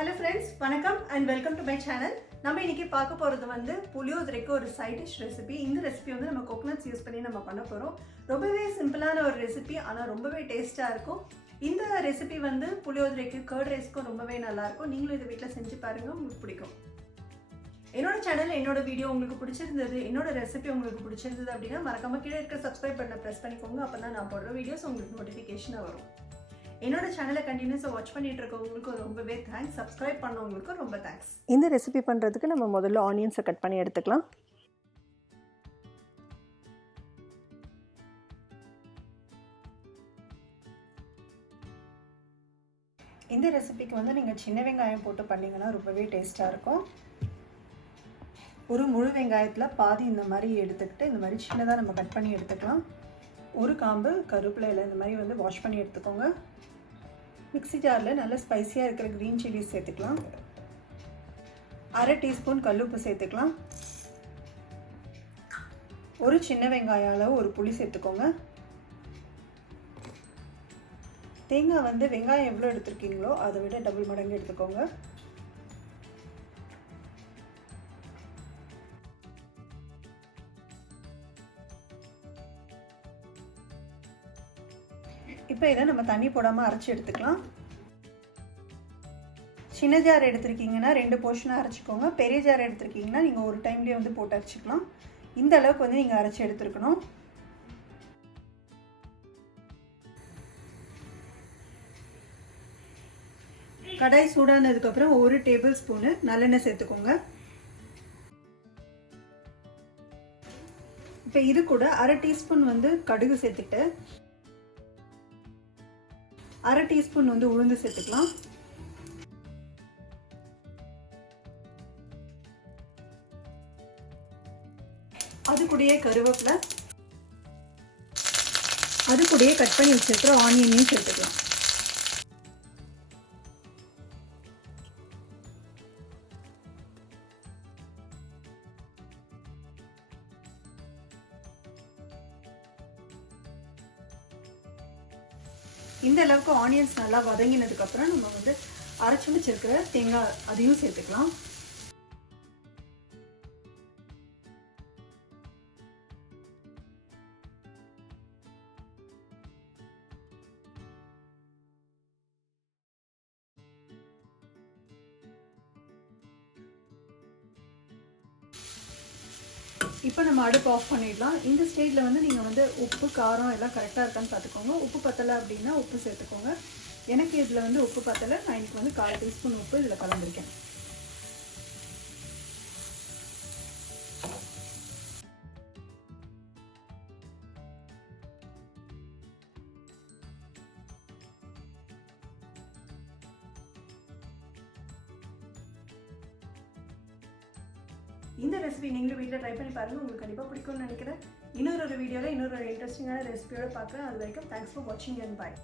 Hello friends, vanakkam and welcome to my channel. நம்ம இன்னைக்கு பார்க்க போறது வந்து புளியோதரைக்கு ஒரு சைட் டிஷ் ரெசிபி. இந்த ரெசிபி வந்து நம்ம கோகனட்ஸ் யூஸ் பண்ணி நம்ம பண்ண போறோம். ரொம்பவே சிம்பிளான ஒரு ரெசிபி, ஆனா ரொம்பவே டேஸ்டா இருக்கும். இந்த ரெசிபி வந்து புளியோதரைக்கு கர்ட் ரைஸ்க்கு ரொம்பவே நல்லா இருக்கும். நீங்களும் இத வீட்ல செஞ்சு பாருங்க, உங்களுக்கு பிடிக்கும். என்னோட சேனல் என்னோட வீடியோ உங்களுக்கு பிடிச்சிருந்தது, என்னோட ரெசிபி உங்களுக்கு பிடிச்சிருந்தது அப்படினா மறக்காம கீழ இருக்க subscribe பட்டனை பிரஸ் பண்ணிக்கோங்க. அப்பதான் நான் போடுற வீடியோஸ் உங்களுக்கு நோட்டிஃபிகேஷனா வரும். என்னோட சேனலை கண்டினியூஸா வாட்ச் பண்ணிட்டு இருக்கவங்களுக்கு ரொம்பவே தேங்க்ஸ். சப்ஸ்கிரைப் பண்ணவங்களுக்கு ரொம்ப தேங்க்ஸ். இந்த ரெசிபி பண்ணுறதுக்கு நம்ம முதல்ல ஆனியன்ஸை கட் பண்ணி எடுத்துக்கலாம். இந்த ரெசிபிக்கு வந்து நீங்கள் சின்ன வெங்காயம் போட்டு பண்ணிங்கன்னா ரொம்பவே டேஸ்ட்டாக இருக்கும். ஒரு முழு வெங்காயத்தில் பாதி இந்த மாதிரி எடுத்துக்கிட்டு இந்த மாதிரி சின்னதாக நம்ம கட் பண்ணி எடுத்துக்கலாம். ஒரு காம்பு கருவேப்பிலை இந்த மாதிரி வந்து வாஷ் பண்ணி எடுத்துக்கோங்க. மிக்ஸி ஜாரில் நல்ல ஸ்பைஸியாக இருக்கிற க்ரீன் சில்லிஸ் சேர்த்துக்கலாம். அரை டீஸ்பூன் கல்லுப்பு சேர்த்துக்கலாம். ஒரு சின்ன வெங்காயம் அளவு ஒரு புளி சேர்த்துக்கோங்க. தேங்காய் வந்து வெங்காயம் எவ்வளோ எடுத்துருக்கீங்களோ அதை விட டபுள் மடங்கு எடுத்துக்கோங்க. இப்போ இதை நம்ம தண்ணி போடாமல் அரைச்சி எடுத்துக்கலாம். சின்ன ஜார் எடுத்துருக்கீங்கன்னா 2 போர்ஷனாக அரைச்சிக்கோங்க. பெரிய ஜார் எடுத்துருக்கீங்கன்னா நீங்கள் ஒரு டைம்லேயே வந்து போட்டு அரைச்சிக்கலாம். இந்த அளவுக்கு வந்து நீங்கள் அரைச்சி எடுத்துருக்கணும். கடாய் சூடானதுக்கப்புறம் 1 டேபிள் ஸ்பூனு நல்லெண்ணெய் சேர்த்துக்கோங்க. இப்போ இது கூட அரை டீஸ்பூன் வந்து கடுகு சேர்த்துட்டு அரை டீஸ்பூன் வந்து உளுந்து சேர்த்துக்கலாம். அது கூடயே கருவேப்பிலை, அது கூடயே கட் பண்ணி வச்சிருக்கிற ஆனியனையும் சேர்த்துக்கலாம். இந்த அளவுக்கு ஆனியன்ஸ் நல்லா வதங்கினதுக்கப்புறம் நம்ம வந்து அரைச்சி வச்சிருக்கிற தேங்காய் அதையும் சேர்த்துக்கலாம். இப்போ நம்ம அடுப்பு ஆஃப் பண்ணிடலாம். இந்த ஸ்டேஜில் வந்து நீங்கள் வந்து உப்பு காரம் எல்லாம் கரெக்டாக இருக்கான்னு பார்த்துக்கோங்க. உப்பு பத்தலை அப்படின்னா உப்பு சேர்த்துக்கோங்க. எனக்கு இதில் வந்து உப்பு பத்தலை, நான் இன்றைக்கி வந்து 1/4 டீஸ்பூன் உப்பு இதில் கலந்துருக்கேன். இந்த ரெசிபி நீங்களும் வீட்டில் ட்ரை பண்ணி பாருங்கள், உங்களுக்கு கண்டிப்பாக பிடிக்கும்னு நினைக்கிறேன். இன்னொரு வீடியோவில் இன்னொரு இன்ட்ரெஸ்டிங்கான ரெசிபியோட பார்க்குறேன். அது வரைக்கும் தேங்க்ஸ் ஃபார் வாட்சிங் அண்ட் பாய்.